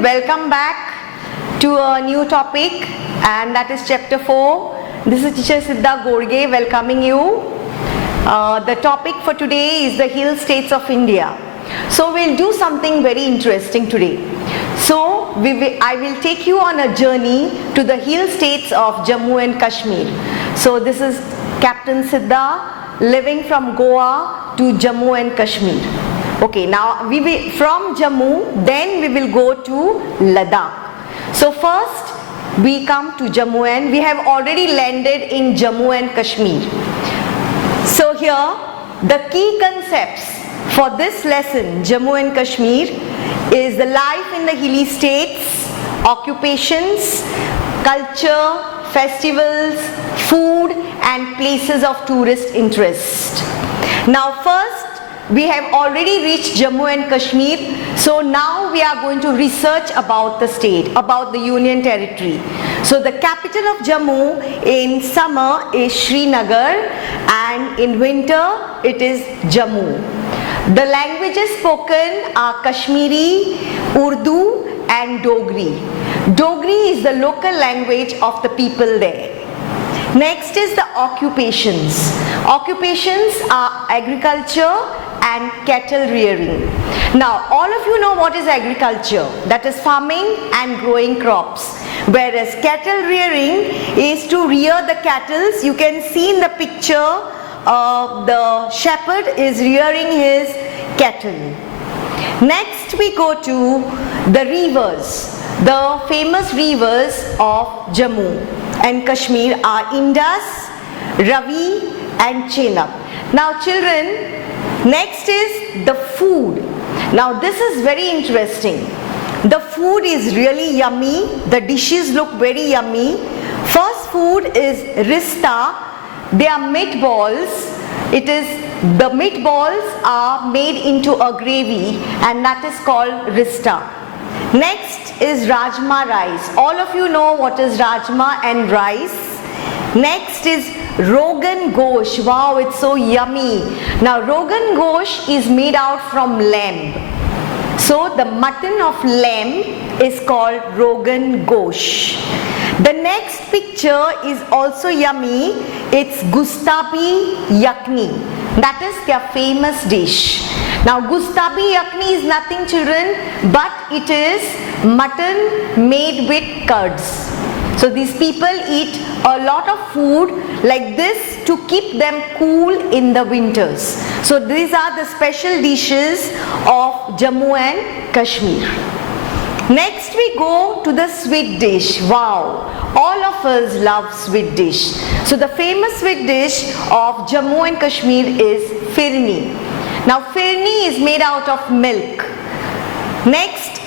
children, welcome back to a new topic, and that is chapter 4. This is teacher Siddha Gorge welcoming you. The topic for today is the hill states of India. So we'll do something very interesting today. So I will take you on a journey to the hill states of Jammu and Kashmir. So this is Captain Siddha living from Goa to Jammu and Kashmir. Okay, now we will from Jammu, then we will go to Ladakh. So first we come to Jammu and we have already landed in Jammu and Kashmir. So here the key concepts for this lesson, Jammu and Kashmir, is the life in the hilly states, occupations, culture, festivals, food and places of tourist interest. Now first, we have already reached Jammu and Kashmir, so now we are going to research about the state, about the Union Territory. So the capital of Jammu in summer is Srinagar and in winter it is Jammu. The languages spoken are Kashmiri, Urdu and Dogri. Dogri is the local language of the people there. Next is the occupations. Occupations are agriculture and cattle rearing. Now all of you know what is agriculture, that is farming and growing crops, whereas cattle rearing is to rear the cattle. You can see in the picture the shepherd is rearing his cattle. Next we go to the rivers. The famous rivers of Jammu and Kashmir are Indus, Ravi and Chenab. Now children, next is the food. Now this is very interesting. The food is really yummy. The dishes look very yummy. First food is rista. They are meatballs. The meatballs are made into a gravy and that is called rista. Next is rajma rice. All of you know what is rajma and rice. Next is Rogan Gosh. Wow, it's so yummy. Now Rogan Gosh is made out from lamb. So the mutton of lamb is called Rogan Gosh. The next picture is also yummy. It's Gustabi Yakni. That is their famous dish. Now Gustabi Yakni is nothing children, but it is mutton made with curds. So these people eat a lot of food like this to keep them cool in the winters. So these are the special dishes of Jammu and Kashmir. Next we go to the sweet dish. Wow, all of us love sweet dish. So the famous sweet dish of Jammu and Kashmir is firni. Now firni is made out of milk. Next,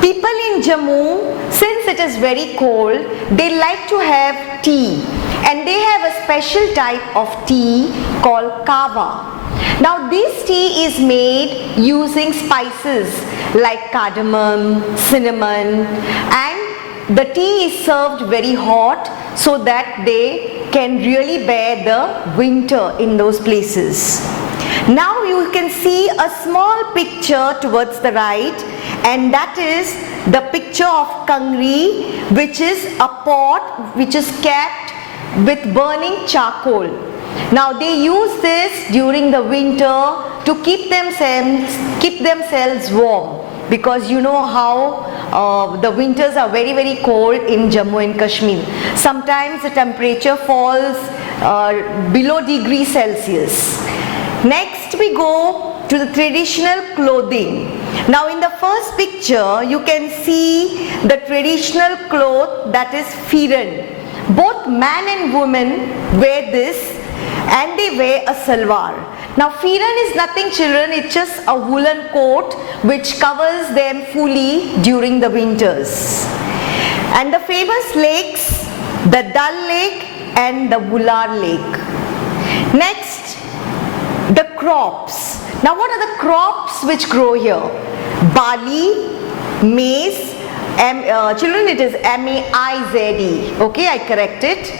people in Jammu, since it is very cold, they like to have tea, and they have a special type of tea called kava. Now this tea is made using spices like cardamom, cinnamon, and the tea is served very hot so that they can really bear the winter in those places. Now you can see a small picture towards the right, and that is the picture of Kangri, which is a pot which is kept with burning charcoal. Now they use this during the winter to keep themselves warm, because you know how the winters are very, very cold in Jammu and Kashmir. Sometimes the temperature falls below degree Celsius. Next we go to the traditional clothing. Now in the first picture you can see the traditional cloth, that is firan. Both man and woman wear this and they wear a salwar. Now firan is nothing children, it's just a woolen coat which covers them fully during the winters. And the famous lakes, the Dal Lake and the Wular Lake. Next, the crops. Now what are the crops which grow here? Barley, maize, children it is M-A-I-Z-E. Okay, I correct it.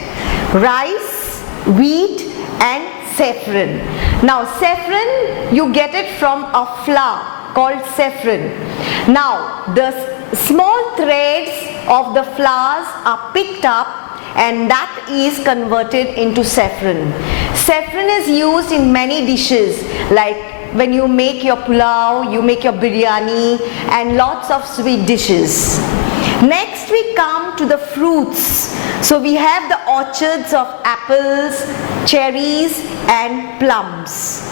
Rice, wheat and saffron. Now saffron you get it from a flower called saffron. Now the small threads of the flowers are picked up and that is converted into saffron. Saffron is used in many dishes, like when you make your pulao, you make your biryani and lots of sweet dishes. Next we come to the fruits. So we have the orchards of apples, cherries and plums.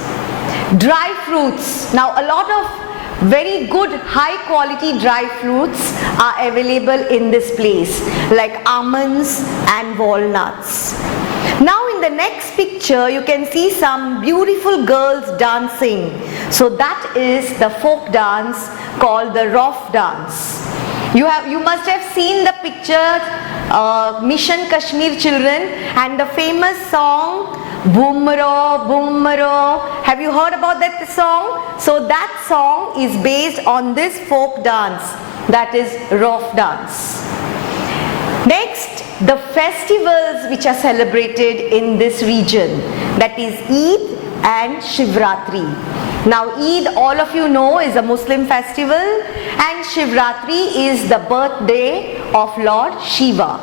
Dry fruits. Now a lot of very good high quality dry fruits are available in this place, like almonds and walnuts. Now in the next picture you can see some beautiful girls dancing. So that is the folk dance called the Rough dance. You must have seen the picture Mission Kashmir children and the famous song Bumro Bumro. Have you heard about that song? So that song is based on this folk dance, that is Rough dance. Next, the festivals which are celebrated in this region, that is Eid and Shivratri. Now Eid, all of you know, is a Muslim festival and Shivratri is the birthday of Lord Shiva.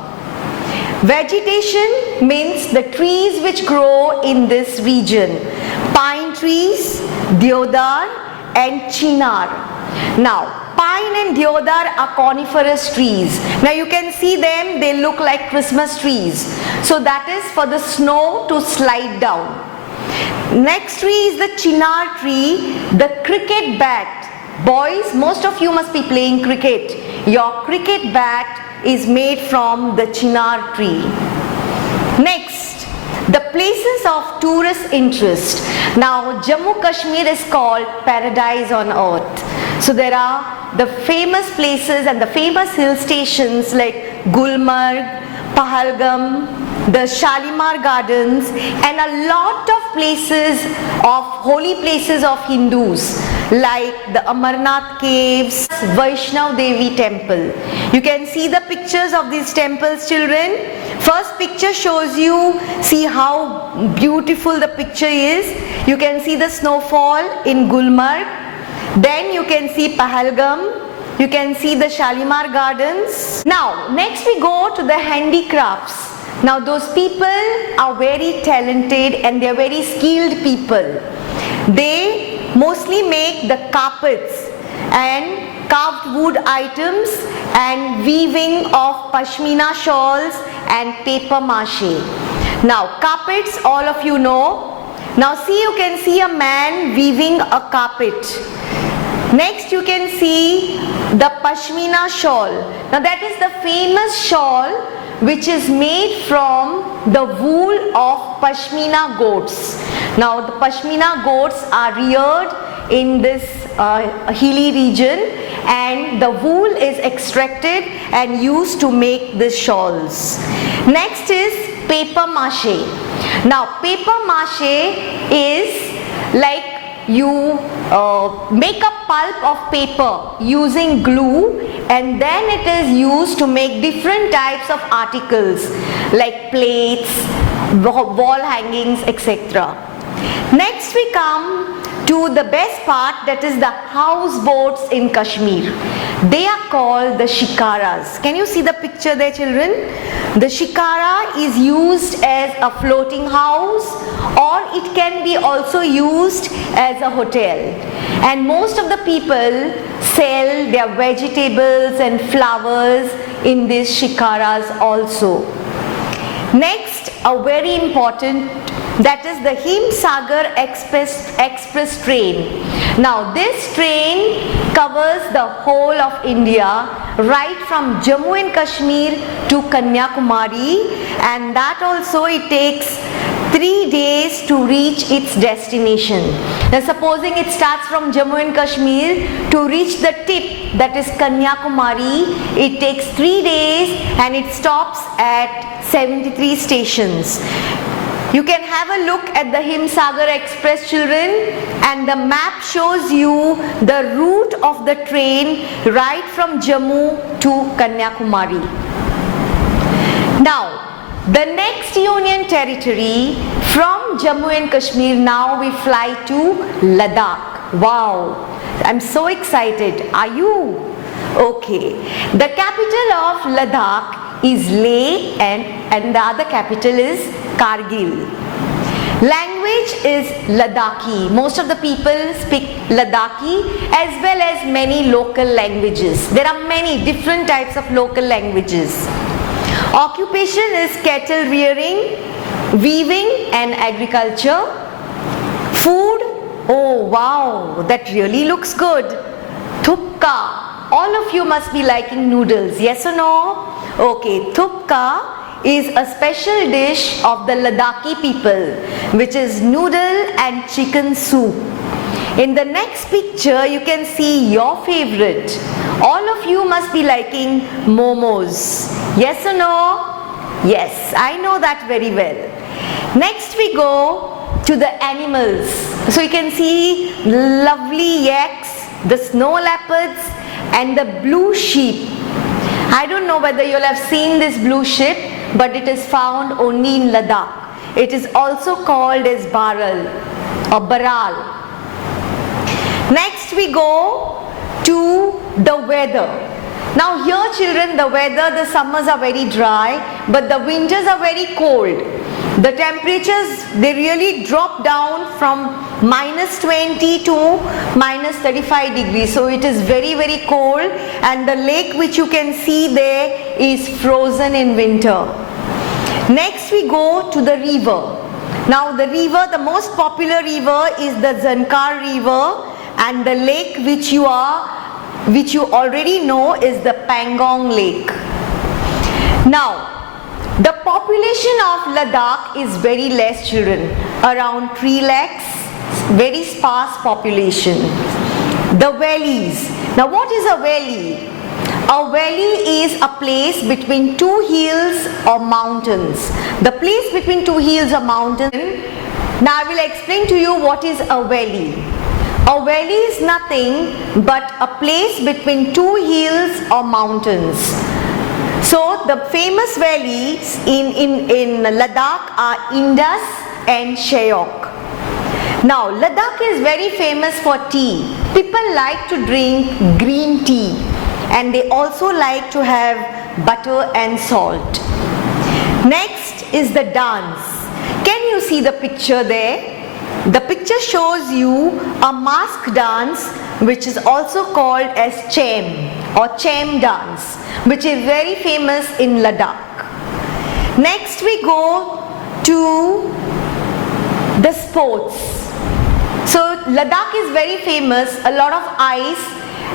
Vegetation means the trees which grow in this region. Pine trees, deodar and chinar. Now pine and deodar are coniferous trees. Now you can see them, they look like Christmas trees. So that is for the snow to slide down. Next tree is the chinar tree, the cricket bat. Boys, most of you must be playing cricket. Your cricket bat is made from the chinar tree. Next, the places of tourist interest. Now Jammu Kashmir is called paradise on earth. So there are the famous places and the famous hill stations like Gulmarg, Pahalgam, the Shalimar Gardens and a lot of places of holy places of Hindus like the Amarnath caves, Vaishnav Devi temple. You can see the pictures of these temples, children. First picture shows you, see how beautiful the picture is. You can see the snowfall in Gulmarg. Then you can see Pahalgam. You can see the Shalimar Gardens. Now next we go to the handicrafts. Now those people are very talented and they are very skilled people. They mostly make the carpets and carved wood items and weaving of pashmina shawls and paper mache. Now carpets, all of you know. Now see, you can see a man weaving a carpet. Next you can see the pashmina shawl. Now that is the famous shawl which is made from the wool of pashmina goats. Now the pashmina goats are reared in this hilly region and the wool is extracted and used to make the shawls. Next is paper mache. Now paper mache is like you make a pulp of paper using glue and then it is used to make different types of articles like plates, wall hangings, etc. Next we come to the best part, that is the houseboats in Kashmir. They are called the shikaras. Can you see the picture there, children? The shikara is used as a floating house or it can be also used as a hotel. And most of the people sell their vegetables and flowers in these shikaras also. Next, a very important, that is the Himsagar Express train. Now this train covers the whole of India, right from Jammu and Kashmir to Kanyakumari, and that also it takes 3 days to reach its destination. Now supposing it starts from Jammu and Kashmir, to reach the tip, that is Kanyakumari, it takes 3 days and it stops at 73 stations. You can have a look at the Himsagar Express, children, and the map shows you the route of the train right from Jammu to Kanyakumari. Now, the next Union Territory from Jammu and Kashmir, now we fly to Ladakh. Wow, I'm so excited. Are you? Okay, the capital of Ladakh is Leh and the other capital is Kargil. Language is Ladakhi. Most of the people speak Ladakhi as well as many local languages. There are many different types of local languages. Occupation is cattle rearing, weaving and agriculture. Food, oh wow, that really looks good. Thupka. All of you must be liking noodles, yes or no? Okay, thupka is a special dish of the Ladakhi people, which is noodle and chicken soup. In the next picture, you can see your favorite. All of you must be liking momos, yes or no? Yes, I know that very well. Next we go to the animals. So you can see lovely yaks, the snow leopards and the blue sheep. I don't know whether you'll have seen this blue sheep, but it is found only in Ladakh. It is also called as Baral or Baral. Next we go to the weather. Now here children, the weather, the summers are very dry, but the winters are very cold. The temperatures, they really drop down from -20 to -35 degrees. So it is very, very cold, and the lake which you can see there is frozen in winter. Next we go to the river. Now the river, the most popular river is the Zankar river, and the lake which you already know is the Pangong lake. Now the population of Ladakh is very less children, around 3 lakhs, very sparse population. The valleys. Now what is a valley? A valley is a place between two hills or mountains. The place between two hills or mountains. Now I will explain to you what is a valley. A valley is nothing but a place between two hills or mountains. So the famous valleys in Ladakh are Indus and Shyok. Now Ladakh is very famous for tea. People like to drink green tea, and they also like to have butter and salt. Next is the dance. Can you see the picture there? The picture shows you a mask dance, which is also called as Chem or Chem dance, which is very famous in Ladakh. Next we go to the sports. So Ladakh is very famous, a lot of ice,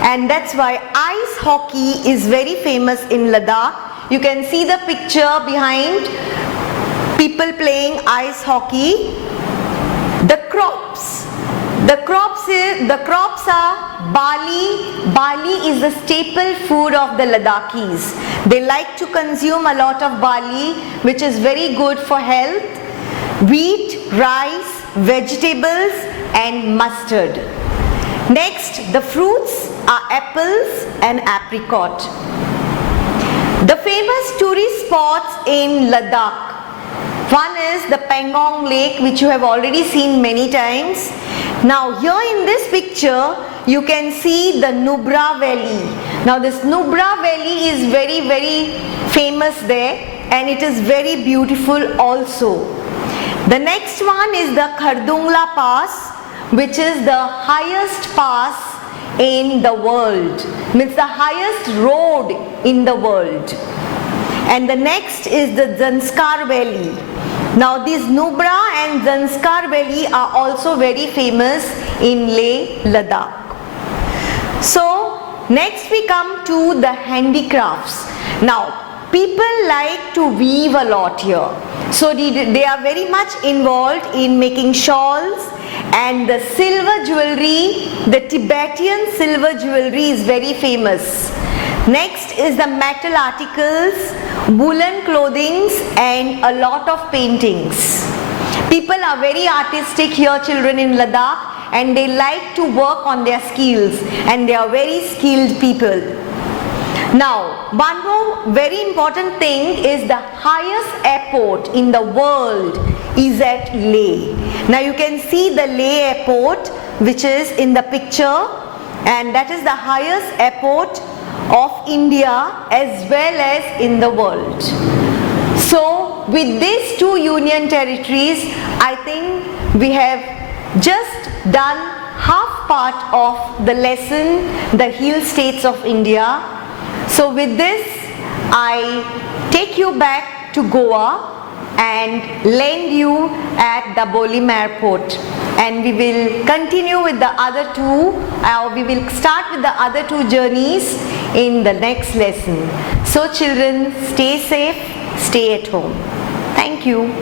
and that's why ice hockey is very famous in Ladakh. You can see the picture behind, people playing ice hockey. The crops. The crops are barley. Barley is the staple food of the Ladakhis. They like to consume a lot of barley, which is very good for health. Wheat, rice, vegetables and mustard. Next, the fruits are apples and apricot. The famous tourist spots in Ladakh. One is the Pangong lake, which you have already seen many times. Now here in this picture you can see the Nubra Valley. Now this Nubra Valley is very, very famous there, and it is very beautiful also. The next one is the Khardungla Pass, which is the highest pass in the world, means the highest road in the world. And the next is the Zanskar Valley. Now these Nubra and Zanskar Valley are also very famous in Leh, Ladakh. So next we come to the handicrafts. Now people like to weave a lot here. So they are very much involved in making shawls, and the silver jewelry, the Tibetan silver jewelry is very famous. Next is the metal articles, woolen clothings and a lot of paintings. People are very artistic here children in Ladakh, and they like to work on their skills, and they are very skilled people. Now one more very important thing is the highest airport in the world is at Leh. Now you can see the Leh airport, which is in the picture, and that is the highest airport of India as well as in the world. So with these two union territories, I think we have just done half part of the lesson, the hill states of India. So with this, I take you back to Goa and land you at Dabolim Airport, and we will continue with the other two, we will start with the other two journeys in the next lesson. So children, stay safe, stay at home. Thank you.